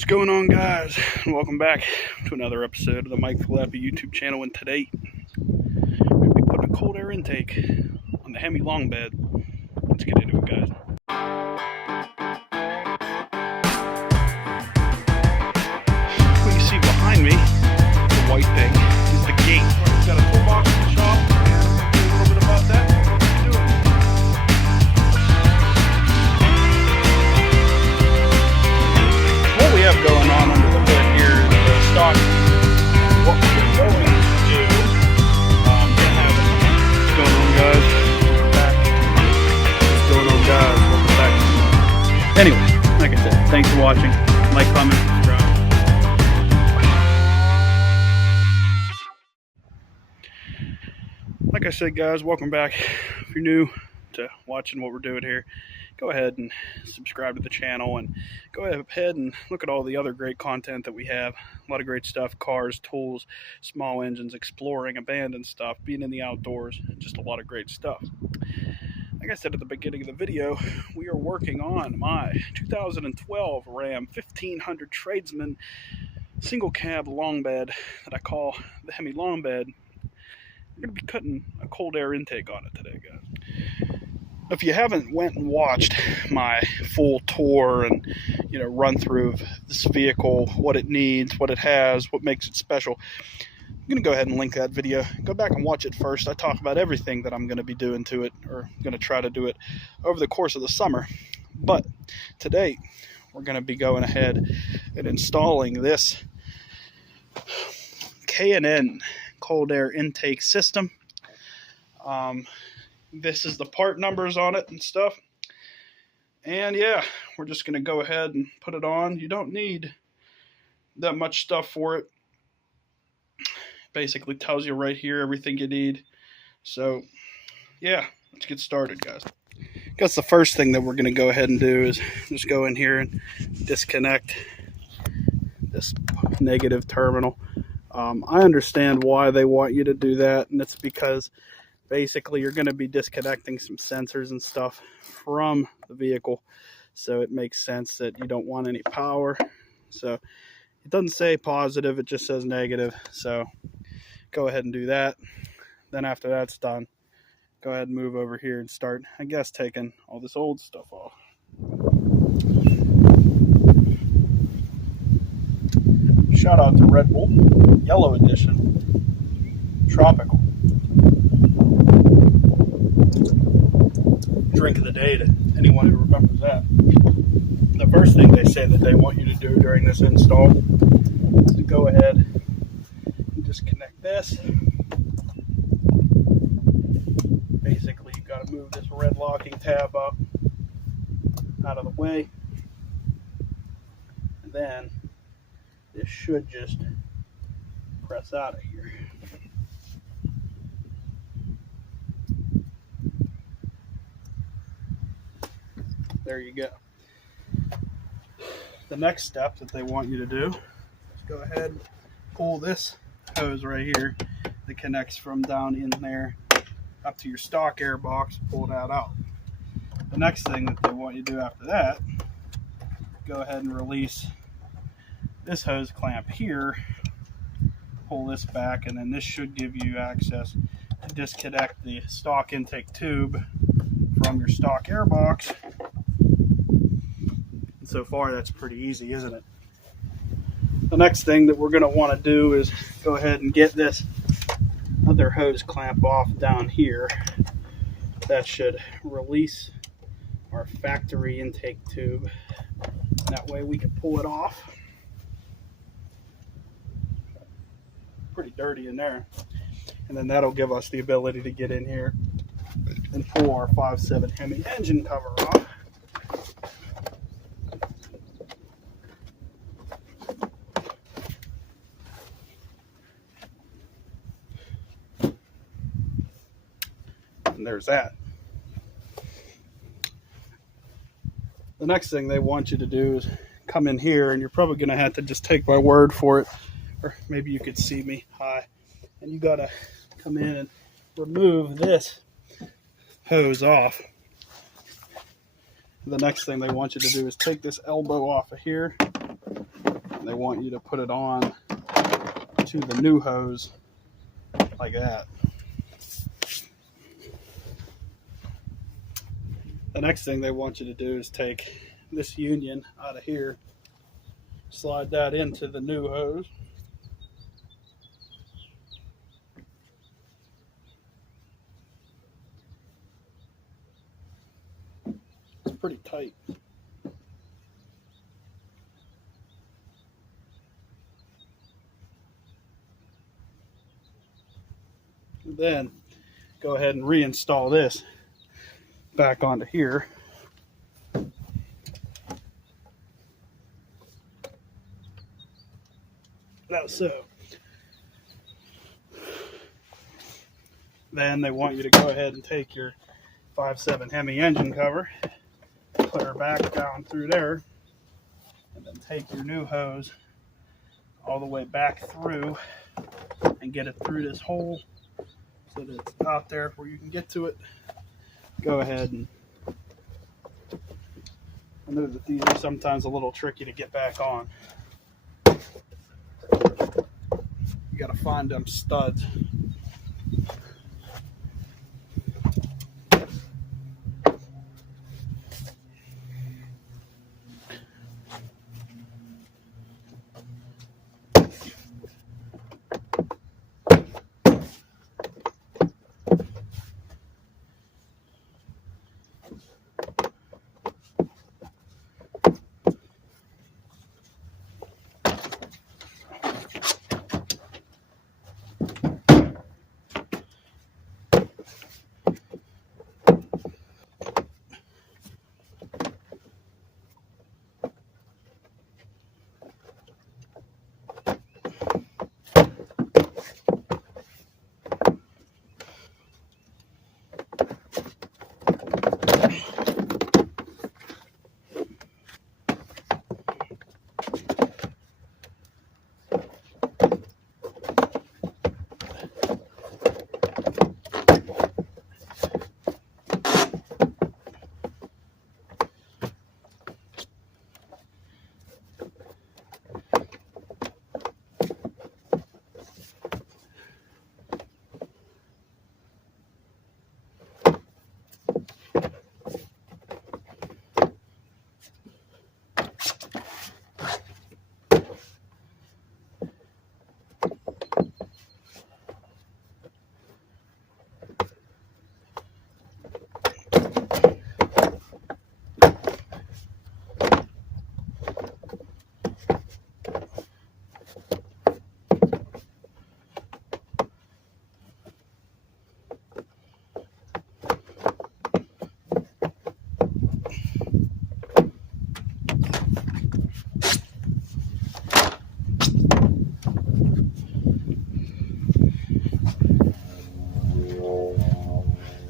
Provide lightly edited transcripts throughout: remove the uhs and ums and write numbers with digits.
What's going on, guys? Welcome back to another episode of the Falappi YouTube channel. And today we're going to be putting a cold air intake on the Hemi Longbed. Let's get into it, guys. What you see behind me, the white thing, is the gate. We've got a toolbox in the shop, and we'll do a little bit about that. Let's do it. What we have going on under the hood here is the stock. What we're going to do, what's going on, guys? Welcome back. What's going on, guys? Welcome back. Anyway, like I said, thanks for watching. Like, comment, subscribe. Like I said, guys, welcome back. If you're new to watching what we're doing here, go ahead and subscribe to the channel and go ahead and look at all the other great content that we have. A lot of great stuff: cars, tools, small engines, exploring, abandoned stuff, being in the outdoors, just a lot of great stuff. Like I said at the beginning of the video, we are working on my 2012 Ram 1500 Tradesman single cab long bed that I call the Hemi Longbed. We're going to be cutting a cold air intake on it today, guys. If you haven't went and watched my full tour and run through of this vehicle, what it needs, what it has, what makes it special, I'm going to go ahead and link that video. Go back and watch it first. I talk about everything that I'm going to be doing to it, or going to try to do it over the course of the summer. But today we're going to be going ahead and installing this K&N cold air intake system. This is the part numbers on it and stuff. And yeah, we're just going to go ahead and put it on. You don't need that much stuff for it. Basically tells you right here everything you need. So yeah, let's get started, guys. I guess the first thing that we're going to go ahead and do is just go in here and disconnect this negative terminal. I understand why they want you to do that, and it's because basically you're going to be disconnecting some sensors and stuff from the vehicle, so it makes sense that you don't want any power. So it doesn't say positive, it just says negative. So go ahead and do that. Then after that's done, go ahead and move over here and start, I guess, taking all this old stuff off. Shout out to Red Bull Yellow Edition Tropical. Drink of the day to anyone who remembers that. The first thing they say that they want you to do during this install is to go ahead and disconnect this. Basically, you've got to move this red locking tab up out of the way, and then this should just press out of here. There you go. The next step that they want you to do is go ahead and pull this hose right here that connects from down in there up to your stock air box. Pull that out. The next thing that they want you to do after that, go ahead and release this hose clamp here. Pull this back, and then this should give you access to disconnect the stock intake tube from your stock air box. So far, that's pretty easy, isn't it? The next thing that we're going to want to do is go ahead and get this other hose clamp off down here. That should release our factory intake tube. That way we can pull it off. Pretty dirty in there. And then that'll give us the ability to get in here and pull our 5.7 Hemi engine cover off. And there's that. The next thing they want you to do is come in here, and you're probably going to have to just take my word for it, or maybe you could see me. Hi. And you got to come in and remove this hose off. The next thing they want you to do is take this elbow off of here they want you to put it on to the new hose like that. The next thing they want you to do is take this union out of here, slide that into the new hose. It's pretty tight. And then go ahead and reinstall this back onto here. Like so. Then they want you to go ahead and take your 5.7 Hemi engine cover, put her back down through there, and then take your new hose all the way back through and get it through this hole so that it's out there where you can get to it. Go ahead and I know that these are sometimes a little tricky to get back on. You got to find them studs.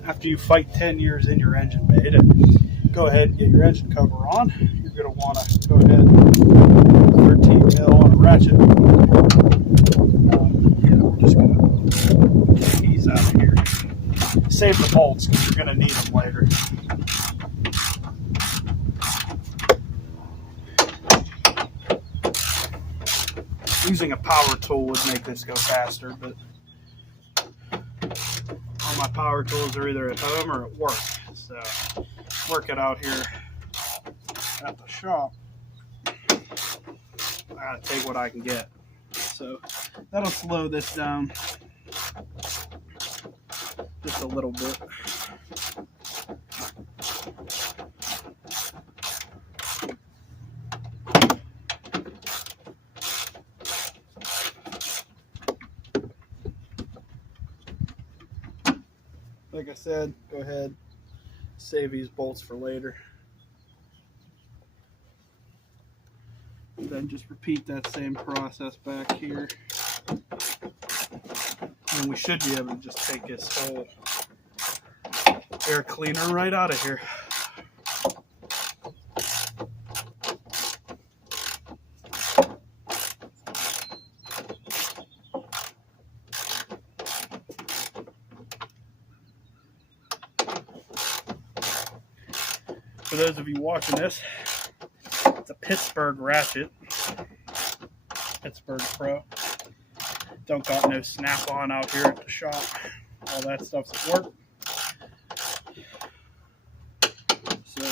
After you fight 10 years in your engine bay to go ahead and get your engine cover on, you're going to want to go ahead and 13 mil on a ratchet. We're just going to get these out of here. Save the bolts because you're going to need them later. Using a power tool would make this go faster, but all my power tools are either at home or at work, so work it out here at the shop. I gotta take what I can get, so that'll slow this down just a little bit. Like I said, go ahead, save these bolts for later. And then just repeat that same process back here. And we should be able to just take this whole air cleaner right out of here. For those of you watching this, it's a Pittsburgh ratchet. Pittsburgh Pro. Don't got no snap-on out here at the shop. All that stuff's at work. So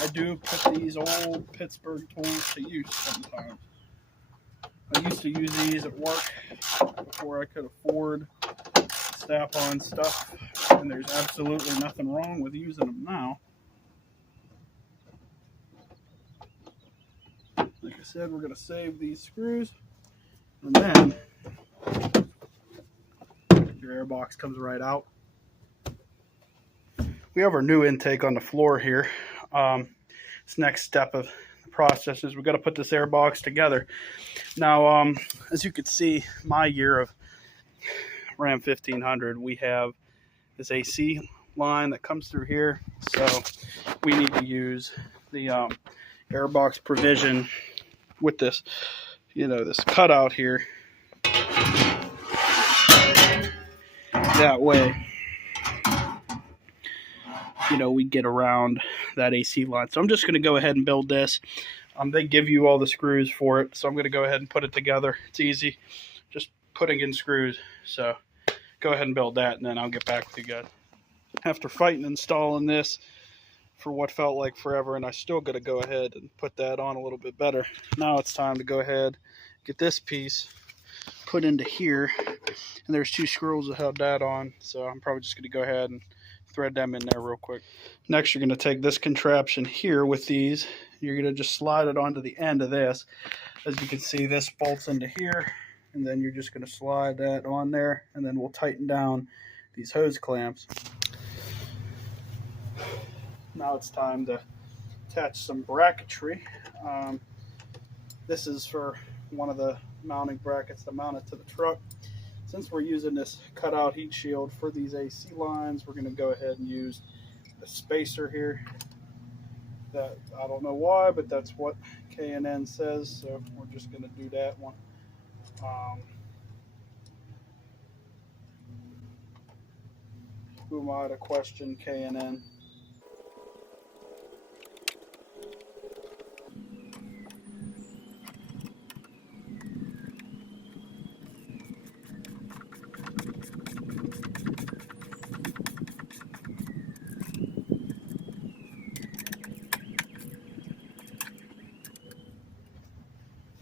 I do put these old Pittsburgh tools to use sometimes. I used to use these at work before I could afford snap-on stuff, and there's absolutely nothing wrong with using them now. Like I said, we're going to save these screws, and then your air box comes right out. We have our new intake on the floor here. This next step of the process is we've got to put this air box together. Now, as you can see, my year of Ram 1500, we have this AC line that comes through here, so we need to use the air box provision with this, this cutout here. That way, we get around that AC line. So I'm just going to go ahead and build this. They give you all the screws for it, so I'm going to go ahead and put it together. It's easy, just putting in screws. So go ahead and build that, and then I'll get back with you guys. After fighting installing this for what felt like forever, and I still got to go ahead and put that on a little bit better. Now it's time to go ahead, get this piece put into here, and there's 2 screws that held that on, so I'm probably just going to go ahead and thread them in there real quick. Next, you're going to take this contraption here with these. You're going to just slide it onto the end of this. As you can see, this bolts into here, and then you're just going to slide that on there, and then we'll tighten down these hose clamps. Now it's time to attach some bracketry. This is for one of the mounting brackets to mount it to the truck. Since we're using this cutout heat shield for these AC lines, we're going to go ahead and use the spacer here. That, I don't know why, but that's what K&N says, so we're just going to do that one. Who am I to question K&N?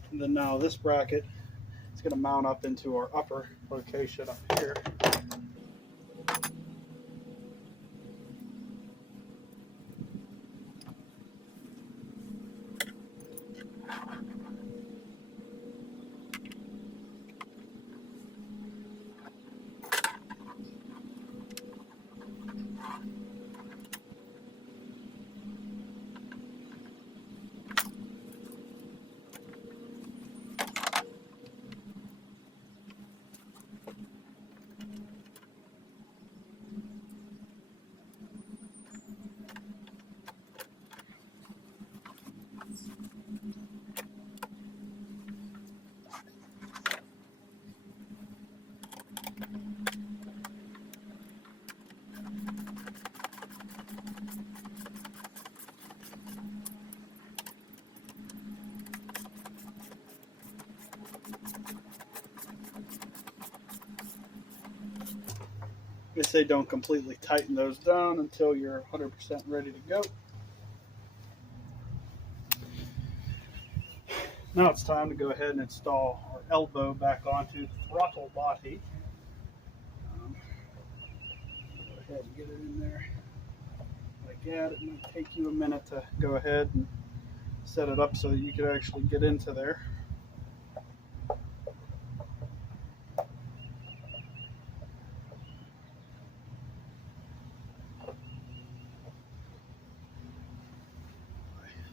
And then now this bracket is going to mount up into our upper location up here. They say don't completely tighten those down until you're 100% ready to go. Now it's time to go ahead and install our elbow back onto the throttle body. Go ahead and get it in there like that. It might take you a minute to go ahead and set it up so that you can actually get into there.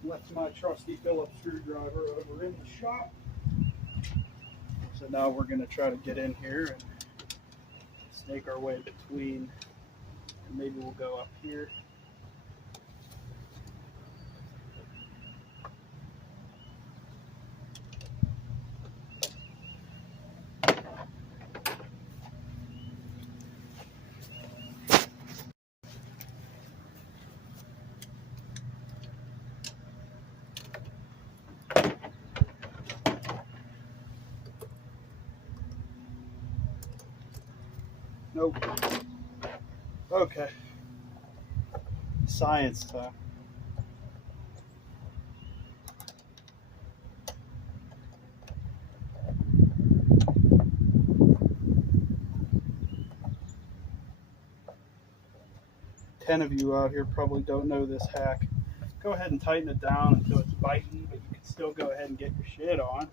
Left my trusty Phillips screwdriver over in the shop. So now we're going to try to get in here and snake our way between, and maybe we'll go up here. Nope. Okay. Science time. Ten of you out here probably don't know this hack. Go ahead and tighten it down until it's biting, but you can still go ahead and get your shit on.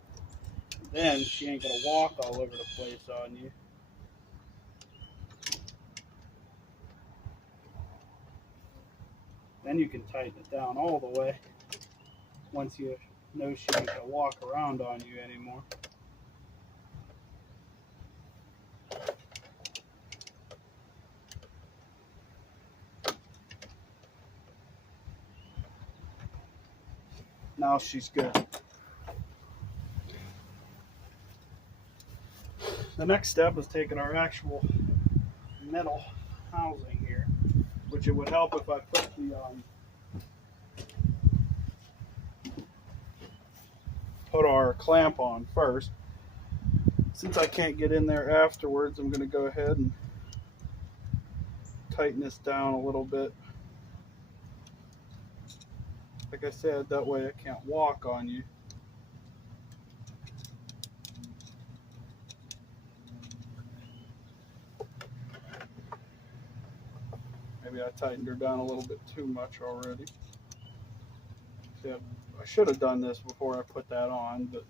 Then she ain't gonna walk all over the place on you. Then you can tighten it down all the way once you know she ain't gonna walk around on you anymore. Now she's good. The next step is taking our actual metal housing here, which it would help if I put our clamp on first. Since I can't get in there afterwards, I'm going to go ahead and tighten this down a little bit. Like I said, that way I can't walk on you. Maybe I tightened her down a little bit too much already. Yeah, I should have done this before I put that on, but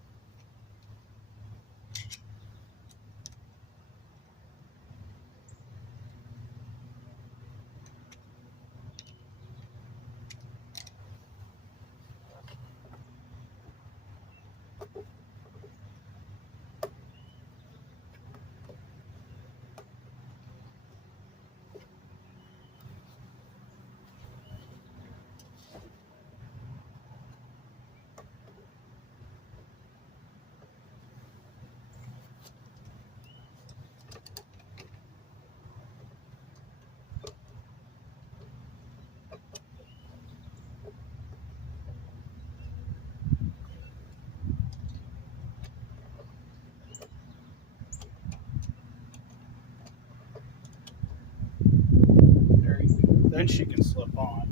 then she can slip on.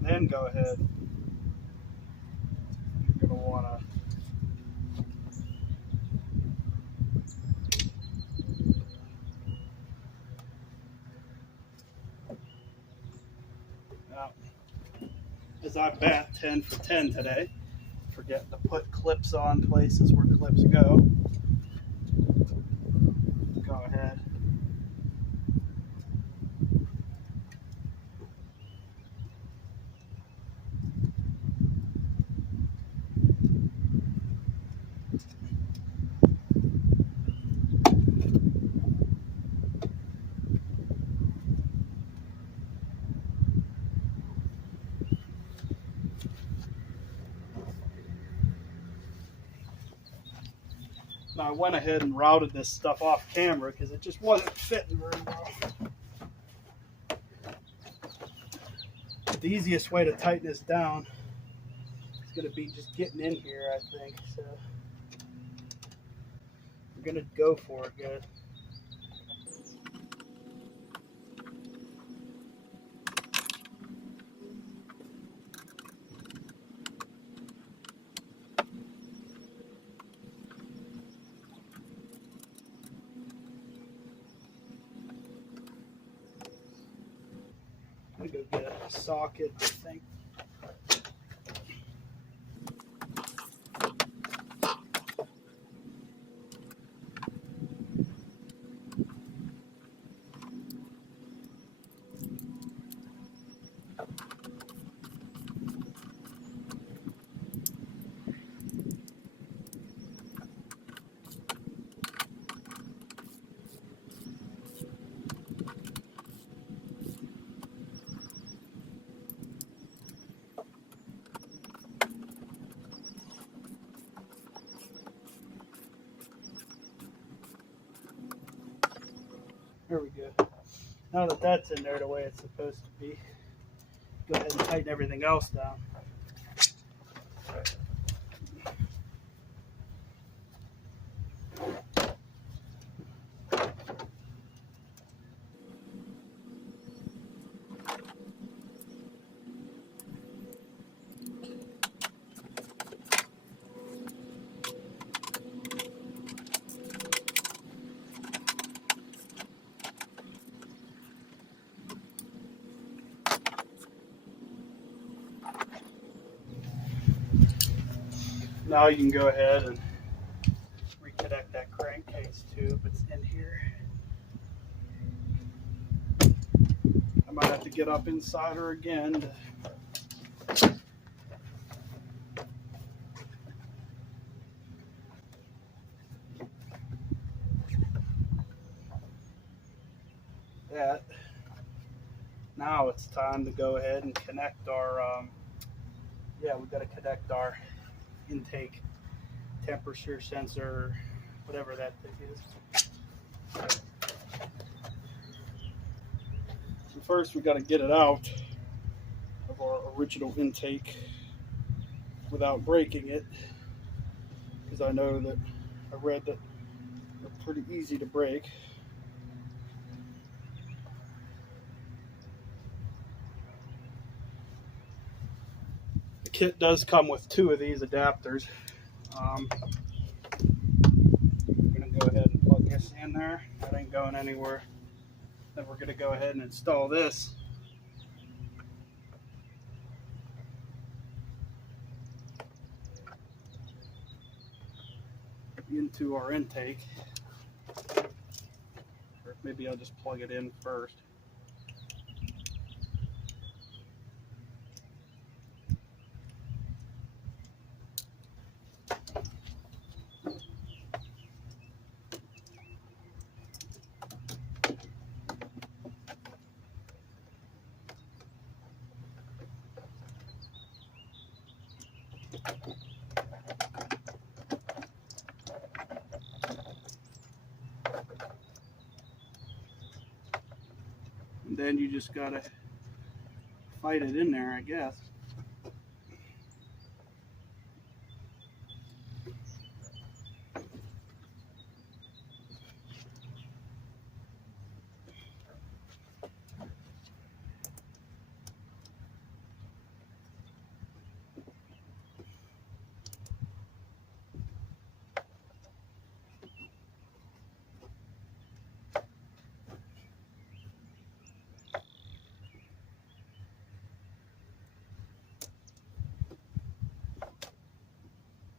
Then go ahead. You're going to want to now, as I bat 10 for 10 today, forgetting to put clips on places where clips go. Go ahead. Now I went ahead and routed this stuff off camera because it just wasn't fitting very well. But the easiest way to tighten this down is going to be just getting in here, I think. So we're going to go for it, guys. I'm going to go get a socket, I think. There we go. Now that that's in there the way it's supposed to be, go ahead and tighten everything else down. Now you can go ahead and reconnect that crankcase tube. It's in here. I might have to get up inside her again to that. Now it's time to go ahead and connect our we've got to connect our intake temperature sensor, whatever that thing is. So first we got to get it out of our original intake without breaking it, because I know that I read that they're pretty easy to break. The kit does come with 2 of these adapters. I'm going to go ahead and plug this in there. That ain't going anywhere. Then we're going to go ahead and install this. Into our intake. Or maybe I'll just plug it in first. And then you just gotta fight it in there, I guess.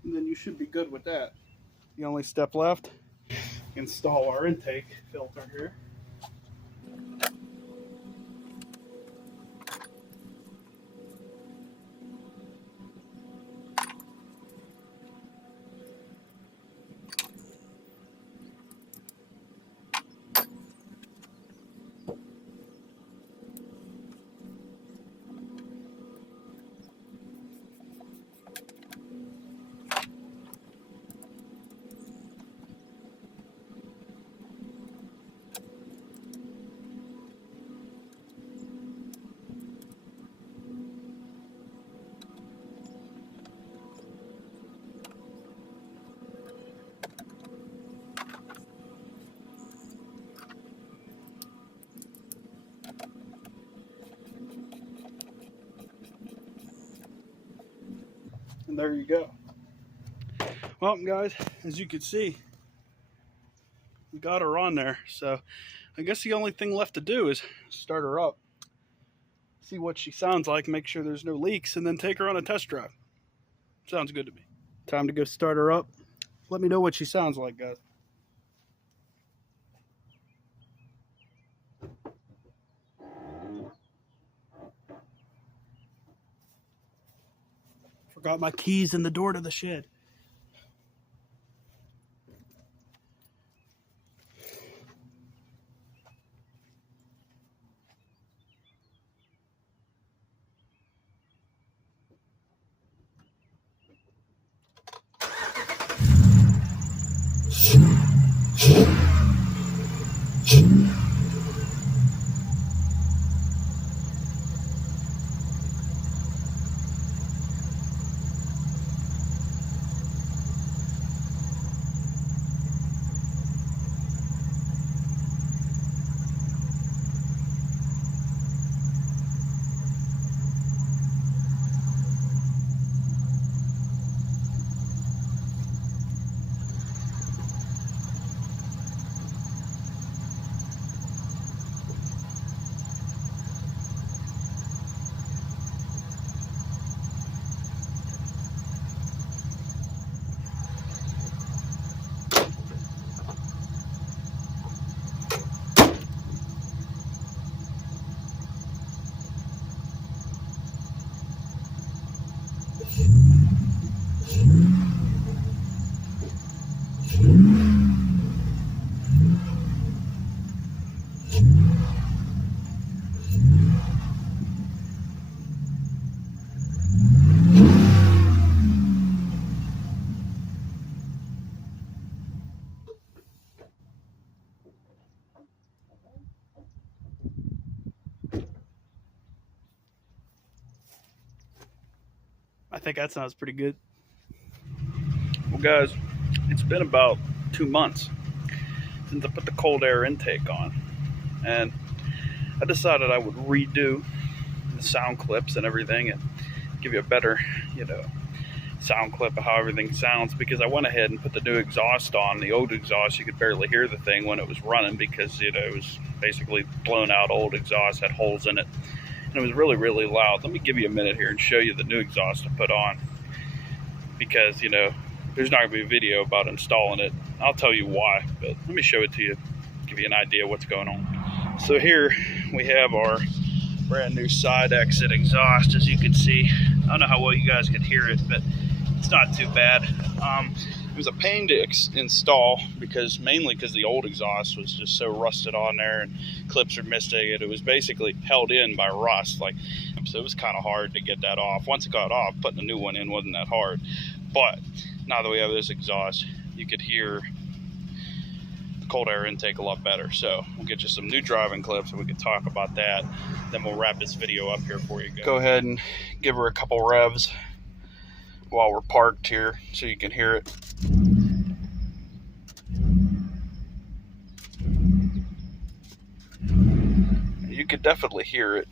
And then you should be good with that. The only step left, install our intake filter here. And there you go. Well, guys, as you can see, we got her on there. So I guess the only thing left to do is start her up, see what she sounds like, make sure there's no leaks, and then take her on a test drive. Sounds good to me. Time to go start her up. Let me know what she sounds like, guys. Forgot my keys in the door to the shed. I think that sounds pretty good. Well, guys, it's been about 2 months since I put the cold air intake on, and I decided I would redo the sound clips and everything and give you a better, sound clip of how everything sounds, because I went ahead and put the new exhaust on. The old exhaust, you could barely hear the thing when it was running because, it was basically blown out old exhaust, had holes in it, and it was really, really loud. Let me give you a minute here and show you the new exhaust I put on, because, there's not going to be a video about installing it. I'll tell you why, but let me show it to you, give you an idea of what's going on. So here we have our brand new side exit exhaust, as you can see. I don't know how well you guys could hear it, but it's not too bad. It was a pain to install mainly because the old exhaust was just so rusted on there and clips are missing it. It was basically held in by rust, so it was kind of hard to get that off. Once it got off, putting a new one in wasn't that hard. But now that we have this exhaust, you could hear the cold air intake a lot better. So we'll get you some new driving clips and we can talk about that. Then we'll wrap this video up here for you guys. Go ahead and give her a couple revs while we're parked here so you can hear it. You could definitely hear it.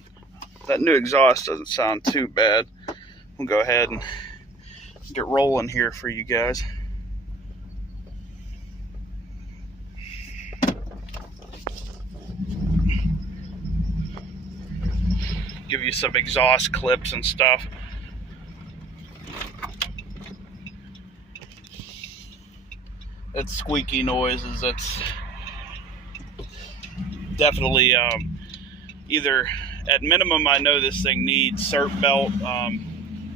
That new exhaust doesn't sound too bad. We'll go ahead and get rolling here for you guys. Give you some exhaust clips and stuff. It's squeaky noises. It's definitely either, at minimum, I know this thing needs cert belt.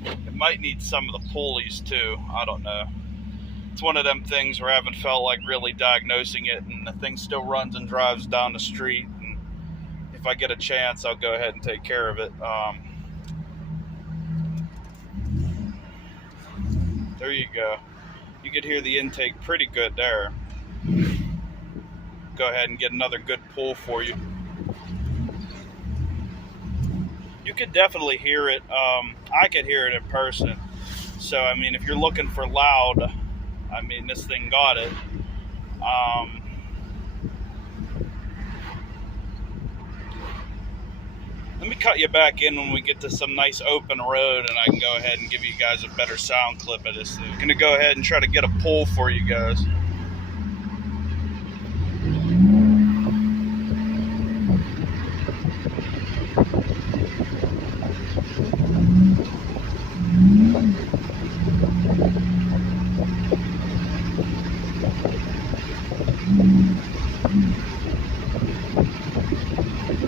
It might need some of the pulleys too. I don't know. It's one of them things where I haven't felt like really diagnosing it, and the thing still runs and drives down the street. And if I get a chance, I'll go ahead and take care of it. There you go. You could hear the intake pretty good there. Go ahead and get another good pull for you. You could definitely hear it. I could hear it in person. So, I mean, if you're looking for loud, I mean, this thing got it. Let me cut you back in when we get to some nice open road and I can go ahead and give you guys a better sound clip of this thing. I'm gonna go ahead and try to get a pull for you guys.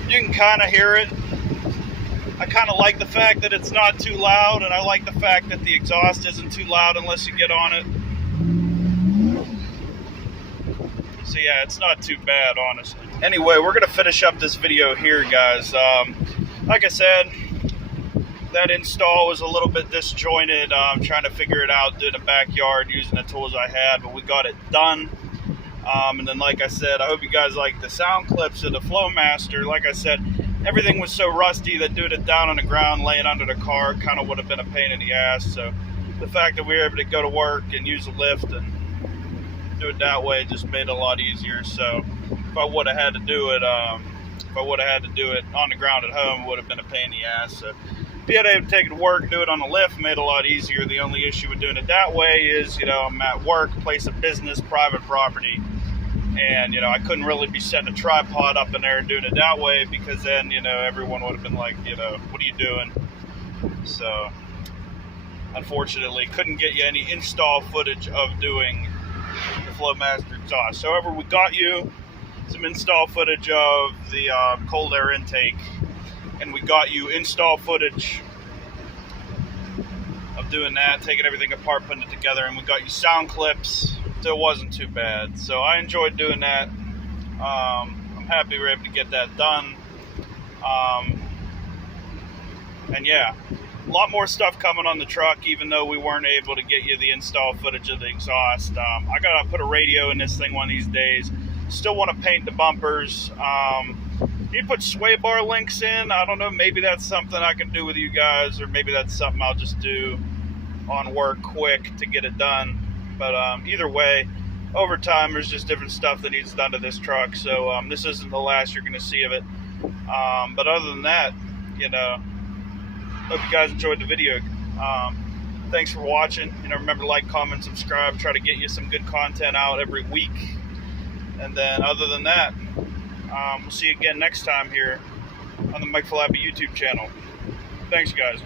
You can kind of hear it. I kind of like the fact that it's not too loud, and I like the fact that the exhaust isn't too loud unless you get on it. So yeah, it's not too bad, honestly. Anyway, we're gonna finish up this video here, guys. Like I said, that install was a little bit disjointed. Trying to figure it out, doing the backyard, using the tools I had, but we got it done. And then, like I said, I hope you guys like the sound clips of the Flowmaster. Like I said, everything was so rusty that doing it down on the ground, laying under the car, kind of would have been a pain in the ass. So the fact that we were able to go to work and use a lift and do it that way just made it a lot easier. So if I would have had to do it, on the ground at home, it would have been a pain in the ass. So being able to take it to work, do it on the lift made it a lot easier. The only issue with doing it that way is, I'm at work, place of business, private property. And, I couldn't really be setting a tripod up in there and doing it that way, because then, everyone would have been like, what are you doing? So, unfortunately, couldn't get you any install footage of doing the Flowmaster exhaust. However, we got you some install footage of the cold air intake, and we got you install footage of doing that, taking everything apart, putting it together, and we got you sound clips. It wasn't too bad, so I enjoyed doing that. I'm happy we were able to get that done. And yeah, a lot more stuff coming on the truck, even though we weren't able to get you the install footage of the exhaust. I gotta put a radio in this thing one of these days. Still want to paint the bumpers. You put sway bar links in. I don't know, maybe that's something I can do with you guys, or maybe that's something I'll just do on work quick to get it done. But either way, over time there's just different stuff that needs done to this truck. So this isn't the last you're going to see of it. But other than that, you know, hope you guys enjoyed the video. Thanks for watching. You know, remember to like, comment, subscribe. Try to get you some good content out every week. And then other than that, we'll see you again next time here on the Falappi YouTube channel. Thanks, guys.